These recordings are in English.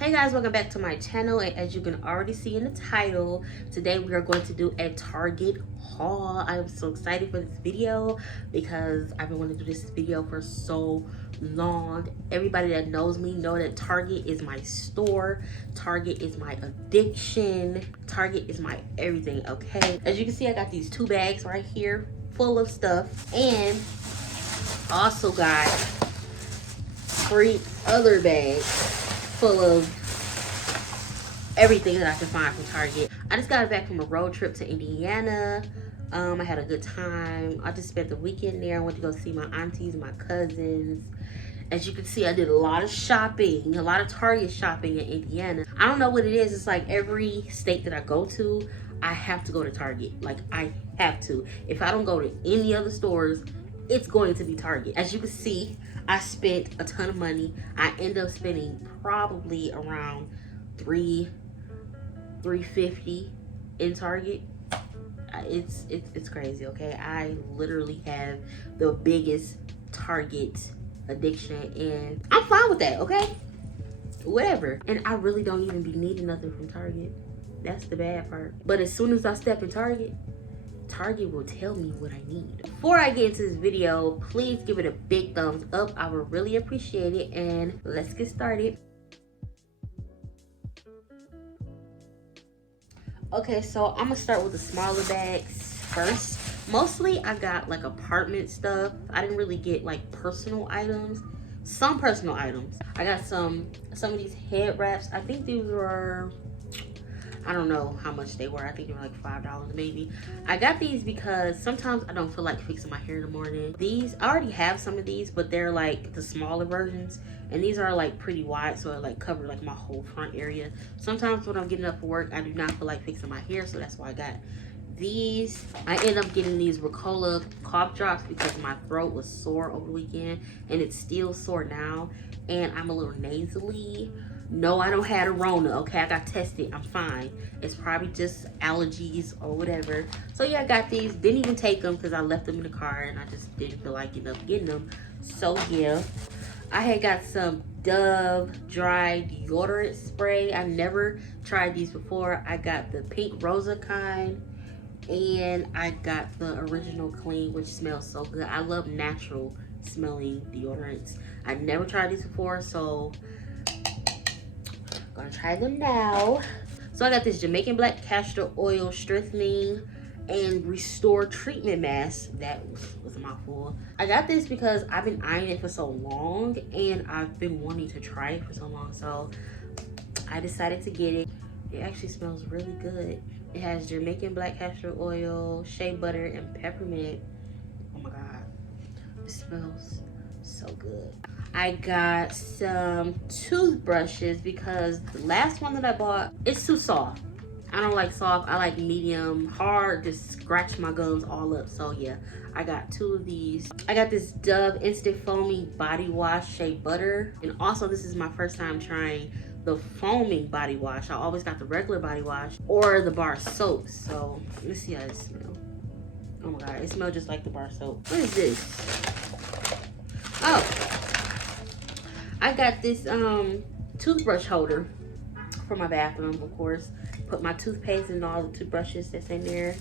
Hey guys, welcome back to my channel, and as you can already see in the title, today we are going to do a Target haul. I am so excited for this video because I've been wanting to do this video for so long. Everybody that knows me know that Target is my store. Target is my addiction. Target is my everything, okay? As you can see, I got these 2 bags right here full of stuff, and also got 3 other bags full of everything that I can find from Target. I just got back from a road trip to Indiana. I had a good time. I just spent the weekend there. I went to go see my aunties, my cousins. As you can see, I did a lot of shopping, a lot of Target shopping in Indiana. I don't know what it is. It's like every state that I go to, I have to go to Target. Like, I have to. If I don't go to any other stores, it's going to be Target. As you can see, I spent a ton of money. I ended up spending probably around $350 in Target. It's crazy, okay? I literally have the biggest Target addiction, and I'm fine with that, okay? Whatever. And I really don't even be needing nothing from Target. That's the bad part. But as soon as I step in Target will tell me what I need. Before I get into this video, please give it a big thumbs up. I would really appreciate it, and let's get started. Okay, so I'm gonna start with the smaller bags first. Mostly I got like apartment stuff. I didn't really get like personal items. Some personal items. I got some of these head wraps. I think these were, I don't know how much they were. I think they were like $5 maybe. I got these because sometimes I don't feel like fixing my hair in the morning. These, I already have some of these, but they're like the smaller versions. And these are like pretty wide, so it like cover like my whole front area. Sometimes when I'm getting up for work, I do not feel like fixing my hair, so that's why I got these. I end up getting these Ricola cough drops because my throat was sore over the weekend, and it's still sore now, and I'm a little nasally. No, I don't have a Rona, okay? I got tested. I'm fine. It's probably just allergies or whatever. So yeah, I got these. Didn't even take them because I left them in the car and I just didn't feel like getting them. So yeah, I had got some Dove dry deodorant spray. I never tried these before. I got the pink rosa kind, and I got the original clean, which smells so good. I love natural smelling deodorants. I never tried these before, so gonna try them now. So I got this Jamaican black castor oil strengthening and restore treatment mask. That was a mouthful. I got this because I've been eyeing it for so long, and I've been wanting to try it for so long, so I decided to get it. It actually smells really good. It has Jamaican black castor oil, shea butter, and peppermint. Oh my god, it smells so good. I got some toothbrushes because the last one that I bought, it's too soft. I don't like soft. I like medium, hard, just scratch my gums all up. So yeah, I got 2 of these. I got this Dove Instant Foamy Body Wash Shea Butter. And also, this is my first time trying the foaming body wash. I always got the regular body wash or the bar soap. So let's see how it smells. Oh my god, it smells just like the bar soap. What is this? Oh, I got this toothbrush holder for my bathroom, of course. Put my toothpaste and all the toothbrushes that's in there.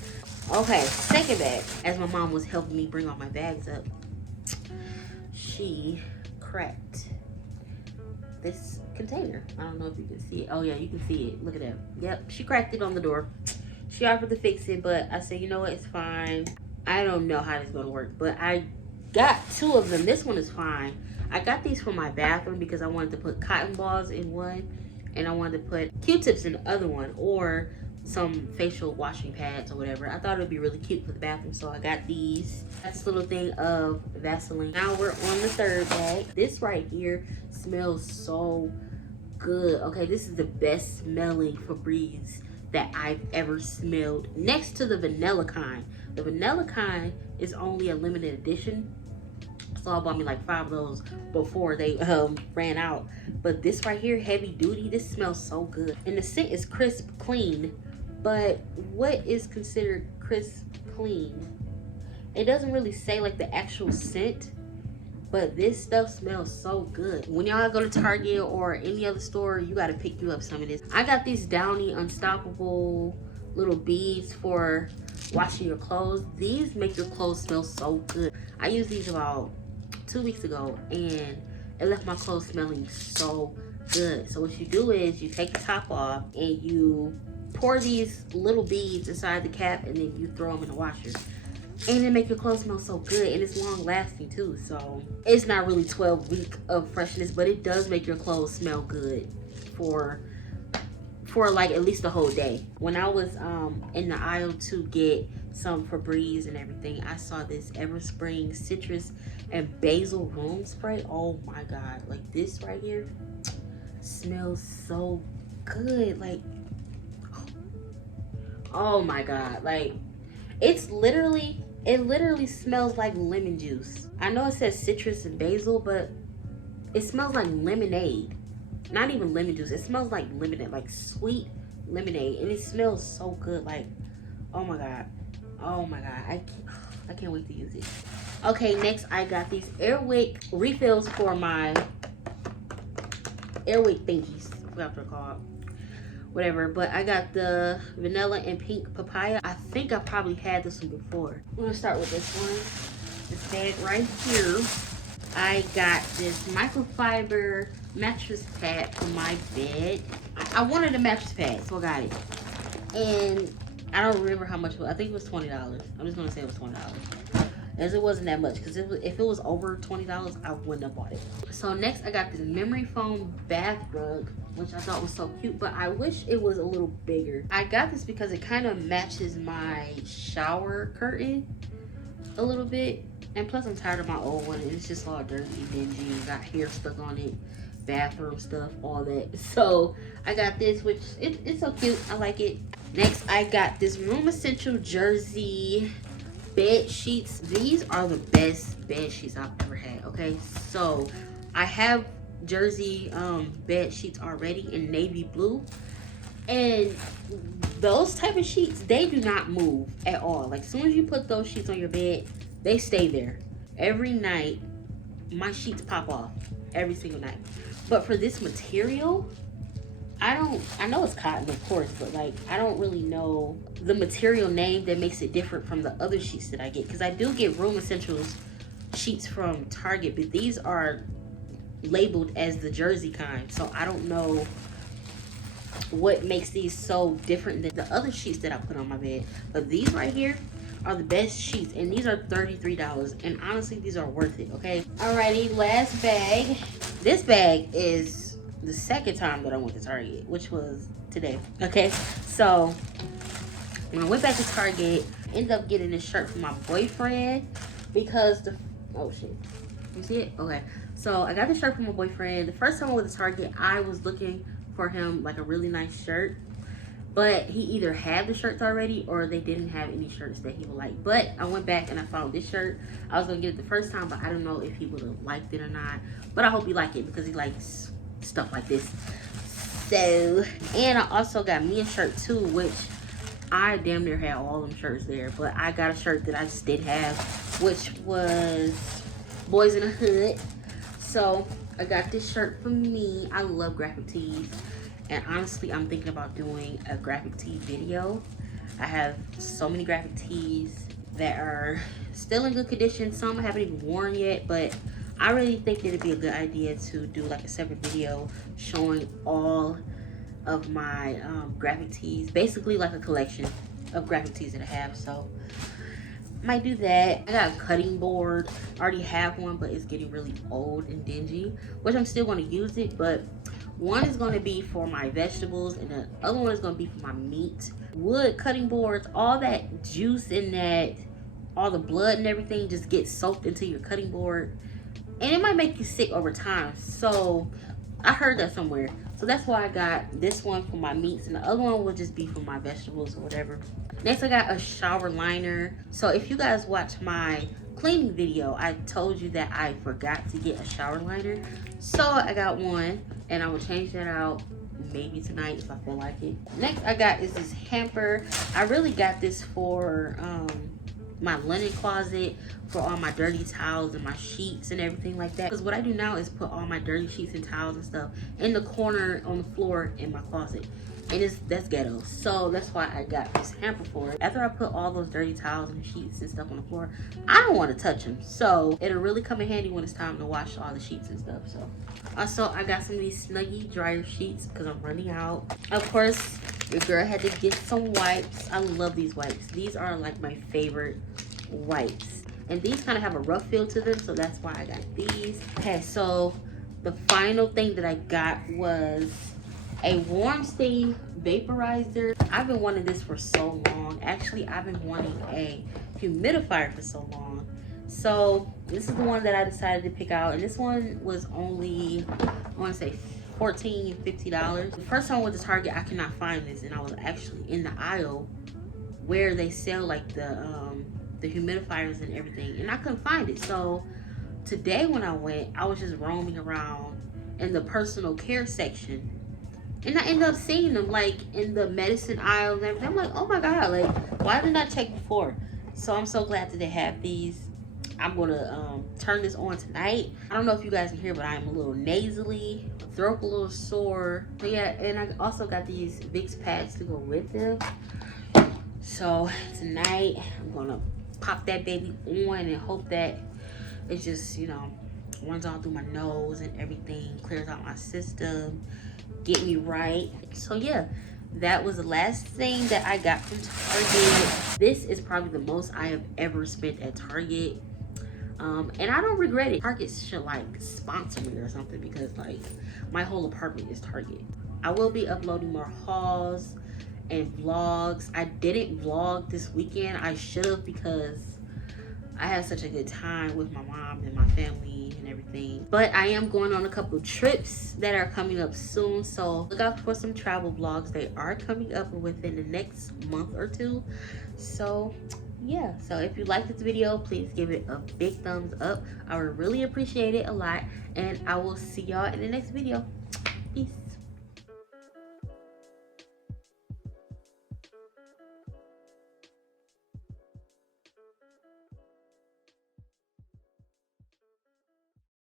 Okay, second bag. As my mom was helping me bring all my bags up, she cracked this container. I don't know if you can see it. Oh yeah, you can see it. Look at that. Yep, she cracked it on the door. She offered to fix it, but I said, you know what, it's fine. I don't know how this is gonna work, but I got 2 of them. This one is fine. I got these for my bathroom because I wanted to put cotton balls in one, and I wanted to put Q-tips in the other one, or some facial washing pads or whatever. I thought it would be really cute for the bathroom, so I got these. Got this little thing of Vaseline. Now we're on the 3rd bag. This right here smells so good. Okay, this is the best smelling Febreze that I've ever smelled, next to the vanilla kind. The vanilla kind is only a limited edition, so I bought me like 5 of those before they ran out. But this right here, heavy duty, this smells so good. And the scent is crisp clean. But what is considered crisp clean? It doesn't really say like the actual scent, but this stuff smells so good. When y'all go to Target or any other store, you gotta pick you up some of this. I got these Downy Unstoppable little beads for washing your clothes. These make your clothes smell so good. I used these about 2 weeks ago and it left my clothes smelling so good. So what you do is you take the top off and you pour these little beads inside the cap and then you throw them in the washer. And it make your clothes smell so good, and it's long lasting too. So it's not really 12 weeks of freshness, but it does make your clothes smell good for like at least a whole day. When I was in the aisle to get some Febreze and everything, I saw this Everspring citrus and basil room spray. Oh my god, like this right here smells so good. Like, oh my god, like it literally smells like lemon juice. I know it says citrus and basil, but it smells like lemonade. Not even lemon juice. It smells like lemonade, like sweet lemonade, and it smells so good. Like, oh my god, oh my god, I can't wait to use it. Okay, next I got these Airwick refills for my Airwick thingies. I forgot what they're called. Whatever, but I got the vanilla and pink papaya. I think I probably had this one before. We're gonna start with this one. This bag right here. I got this microfiber mattress pad for my bed. I wanted a mattress pad, so I got it. And I don't remember how much it was. I think it was $20. I'm just gonna say it was $20. As it wasn't that much, because if it was over $20, I wouldn't have bought it. So next I got this memory foam bath rug, which I thought was so cute, but I wish it was a little bigger. I got this because it kind of matches my shower curtain a little bit. And plus I'm tired of my old one, and it's just all dirty and dingy and got hair stuck on it, bathroom stuff, all that. So I got this, which it's so cute. I like it. Next I got this Room Essential Jersey bed sheets. These are the best bed sheets I've ever had. Okay, so I have Jersey bed sheets already in navy blue, and those type of sheets, they do not move at all. Like, as soon as you put those sheets on your bed, they stay there. Every night my sheets pop off, every single night. But for this material, I know it's cotton, of course, but like I don't really know the material name that makes it different from the other sheets that I get, because I do get Room Essentials sheets from Target, but these are labeled as the Jersey kind, so I don't know what makes these so different than the other sheets that I put on my bed. But these right here are the best sheets, and these are $33, and honestly these are worth it. Okay, alrighty, last bag. This bag is the second time that I went to Target, which was today. Okay, so when I went back to Target, ended up getting this shirt for my boyfriend because oh shit, you see it? Okay, so I got this shirt for my boyfriend. The first time I went to Target, I was looking for him like a really nice shirt, but he either had the shirts already or they didn't have any shirts that he would like. But I went back and I found this shirt. I was gonna get it the first time, but I don't know if he would have liked it or not, but I hope he liked it because he likes stuff like this. So, and I also got me a shirt too, which I damn near had all them shirts there, but I got a shirt that I just didn't have, which was Boys in the Hood. So I got this shirt for me. I love graphic tees, and honestly I'm thinking about doing a graphic tee video. I have so many graphic tees that are still in good condition. Some I haven't even worn yet, but I really think it'd be a good idea to do like a separate video showing all of my graphic tees, basically like a collection of graphic tees that I have. So might do that. I got a cutting board. I already have one, but it's getting really old and dingy, which I'm still going to use it, but one is going to be for my vegetables and the other one is going to be for my meat. Wood cutting boards, all that juice in that, all the blood and everything just gets soaked into your cutting board, and it might make you sick over time. So I heard that somewhere, so that's why I got this one for my meats, and the other one will just be for my vegetables or whatever. Next I got a shower liner. So if you guys watch my cleaning video, I told you that I forgot to get a shower liner, so I got one, and I will change that out maybe tonight if I feel like it. Next I got is this Hamper. I really got this for my linen closet for all my dirty towels and my sheets and everything like that. Because what I do now is put all my dirty sheets and towels and stuff in the corner on the floor in my closet. And that's ghetto. So that's why I got this hamper for it. After I put all those dirty towels and sheets and stuff on the floor, I don't want to touch them. So it'll really come in handy when it's time to wash all the sheets and stuff. So also I got some of these Snuggie dryer sheets because I'm running out. Of course, your girl had to get some wipes. I love these wipes. These are like my favorite wipes. And these kind of have a rough feel to them, so that's why I got these. Okay, so the final thing that I got was a warm stain vaporizer. I've been wanting this for so long. Actually, I've been wanting a humidifier for so long. So this is the one that I decided to pick out, and this one was only, I want to say $14, $50. The first time I went to Target, I could not find this, and I was actually in the aisle where they sell like the humidifiers and everything, and I couldn't find it. So today when I went, I was just roaming around in the personal care section, and I ended up seeing them like in the medicine aisle and everything. I'm like, oh my god, like why didn't I check before? So I'm so glad that they have these. I'm gonna turn this on tonight. I don't know if you guys can hear, but I'm a little nasally, throat a little sore. But yeah, and I also got these Vicks pads to go with them. So tonight I'm gonna pop that baby on and hope that it just, you know, runs all through my nose and everything, clears out my system, get me right. So yeah, that was the last thing that I got from Target. This is probably the most I have ever spent at Target. And I don't regret it. Target should like sponsor me or something, because like my whole apartment is Target. I will be uploading more hauls and vlogs. I didn't vlog this weekend. I should have, because I had such a good time with my mom and my family and everything. But I am going on a couple of trips that are coming up soon, so look out for some travel vlogs. They are coming up within the next month or two. So yeah, so if you like this video, please give it a big thumbs up. I would really appreciate it a lot, and I will see y'all in the next video. Peace.